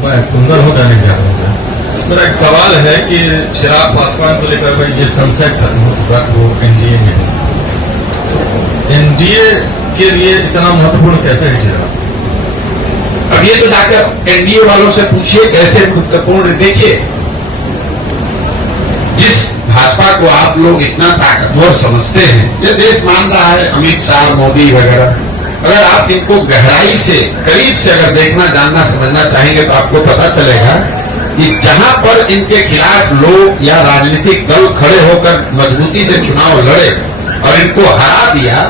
मैं कुंदन हूँ दैनिक जागरण से। मेरा एक सवाल है कि चिराग पासवान को लेकर भाई ये संशय खत्म हो चुका वो एनडीए में है, एनडीए के लिए इतना महत्वपूर्ण कैसे है चिराग? अब ये तो जाकर एनडीए वालों से पूछिए कैसे महत्वपूर्ण। देखिए, जिस भाजपा को आप लोग इतना ताकतवर समझते हैं, ये देश मान रहा है अमित शाह, मोदी वगैरह। अगर आप इनको गहराई से, करीब से अगर देखना, जानना, समझना चाहेंगे तो आपको पता चलेगा कि जहां पर इनके खिलाफ लोग या राजनीतिक दल खड़े होकर मजबूती से चुनाव लड़े और इनको हरा दिया,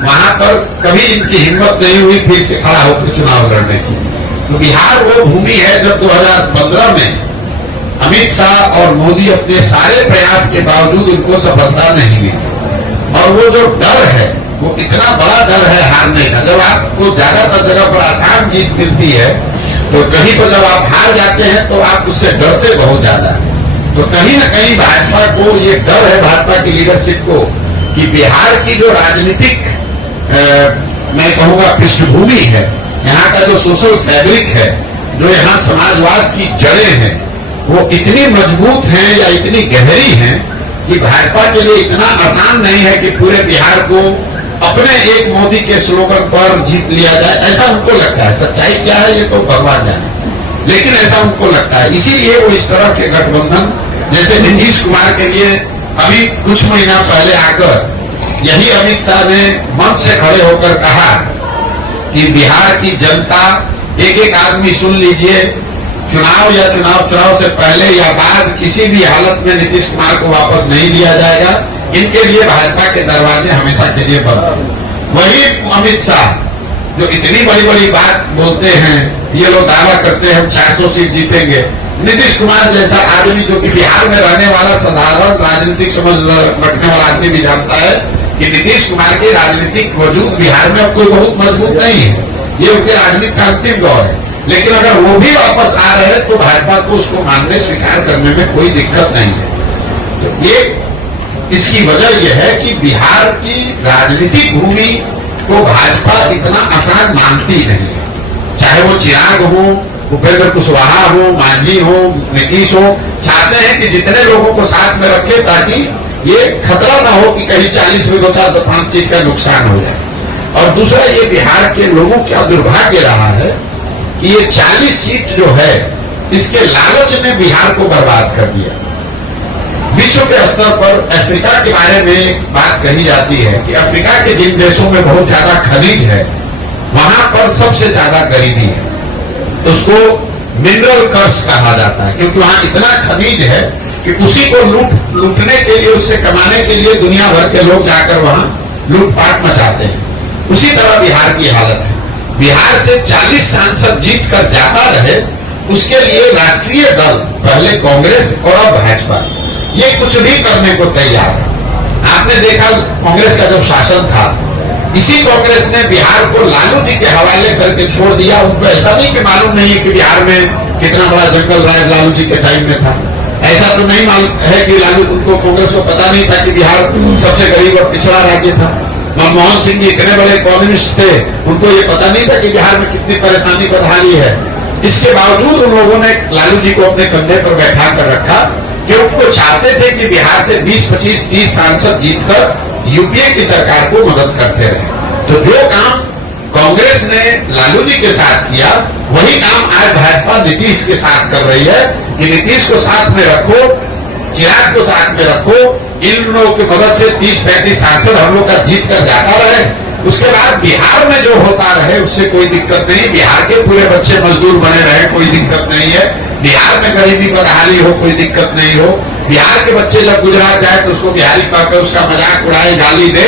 वहां पर कभी इनकी हिम्मत नहीं हुई फिर से खड़ा होकर चुनाव लड़ने की। तो बिहार वो भूमि है जब 2015 में अमित शाह और मोदी अपने सारे प्रयास के बावजूद उनको सफलता नहीं मिली। और वो जो डर है, वो इतना बड़ा डर है हारने का। जब आपको ज्यादातर जगह पर आसान जीत मिलती है तो कहीं पर जब आप हार जाते हैं तो आप उससे डरते बहुत ज्यादा है। तो कहीं ना कहीं भाजपा को ये डर है, भाजपा की लीडरशिप को, कि बिहार की जो राजनीतिक मैं कहूंगा पृष्ठभूमि है, यहाँ का जो सोशल फैब्रिक है, जो यहाँ समाजवाद की जड़ें हैं, वो इतनी मजबूत हैं या इतनी गहरी हैं कि भाजपा के लिए इतना आसान नहीं है कि पूरे बिहार को अपने एक मोदी के स्लोगन पर जीत लिया जाए। ऐसा उनको लगता है। सच्चाई क्या है ये तो भगवान जाने, लेकिन ऐसा उनको लगता है। इसीलिए वो इस तरह के गठबंधन, जैसे नीतीश कुमार के लिए अभी कुछ महीना पहले आकर यही अमित शाह ने मंच से खड़े होकर कहा कि बिहार की जनता, एक एक आदमी सुन लीजिए, चुनाव या चुनाव से पहले या बाद किसी भी हालत में नीतीश कुमार को वापस नहीं लिया जाएगा। इनके लिए भाजपा के दरवाजे हमेशा के लिए बंद। वही अमित शाह जो इतनी बड़ी बड़ी बात बोलते हैं, ये लोग दावा करते हैं हम 400 सीट जीतेंगे। नीतीश कुमार जैसा आदमी जो कि बिहार में रहने वाला साधारण राजनीतिक समझ रखने वाला आदमी भी जानता है कि नीतीश कुमार के राजनीतिक वजूद बिहार में अब कोई बहुत मजबूत नहीं है। ये उनके राजनीति का अंतिम दौर है। लेकिन अगर वो भी वापस आ रहे हैं तो भाजपा को उसको मानने, स्वीकार करने में कोई दिक्कत नहीं है। तो ये इसकी वजह यह है कि बिहार की राजनीतिक भूमि को भाजपा इतना आसान मानती नहीं है। चाहे वो चिराग हो, उपेंद्र कुशवाहा हो, मांझी हो, नीतीश हो, चाहते हैं कि जितने लोगों को साथ में रखे ताकि ये खतरा ना हो कि कहीं 40 में 2-4-5 सीट का नुकसान हो जाए। और दूसरा, ये बिहार के लोगों का दुर्भाग्य रहा है कि ये 40 सीट जो है, इसके लालच ने बिहार को बर्बाद कर दिया। विश्व के स्तर पर अफ्रीका के बारे में बात कही जाती है कि अफ्रीका के जिन देशों में बहुत ज्यादा खनिज है, वहां पर सबसे ज्यादा गरीबी है। तो उसको मिनरल कर्स कहा जाता है, क्योंकि वहां इतना खनिज है कि उसी को लूटने के लिए, उससे कमाने के लिए दुनिया भर के लोग जाकर वहां लूटपाट मचाते हैं। उसी तरह बिहार की हालत है। बिहार से 40 सांसद जीत कर जाता रहे, उसके लिए राष्ट्रीय दल, पहले कांग्रेस और अब भाजपा, ये कुछ भी करने को तैयार है। आपने देखा कांग्रेस का जब शासन था, इसी कांग्रेस ने बिहार को लालू जी के हवाले करके छोड़ दिया। उनको ऐसा नहीं कि मालूम नहीं है कि बिहार में कितना बड़ा जंगल राज लालू जी के टाइम में था। ऐसा तो नहीं मालूम है कि लालू, उनको कांग्रेस को पता नहीं था कि बिहार सबसे गरीब और पिछड़ा राज्य था। मनमोहन सिंह जी इतने बड़े कम्युनिस्ट थे, उनको ये पता नहीं था कि बिहार में कितनी परेशानी बदहाली है। इसके बावजूद उन लोगों ने लालू जी को अपने कंधे पर बैठा कर रखा कि उनको चाहते थे कि बिहार से 20, 25, 30 सांसद जीतकर यूपीए की सरकार को मदद करते रहे। तो जो काम कांग्रेस ने लालू जी के साथ किया, वही काम आज भाजपा नीतीश के साथ कर रही है कि नीतीश को साथ में रखो, चिराग को साथ में रखो, इन लोगों की मदद से 30-35 सांसद हम लोग का जीत कर जाता रहे। उसके बाद बिहार में जो होता रहे उससे कोई दिक्कत नहीं। बिहार के पूरे बच्चे मजदूर बने रहे, कोई दिक्कत नहीं है। बिहार में गरीबी बदहाली हो, कोई दिक्कत नहीं हो। बिहार के बच्चे जब गुजरात जाए तो उसको बिहारी कहकर उसका मजाक उड़ाए, गाली दे,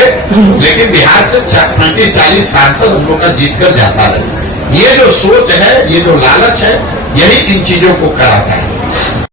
लेकिन बिहार से 35-40 सांसद हम लोग का जीत कर जाता रहे। ये जो सोच है, ये जो लालच है, यही इन चीजों को कराता है।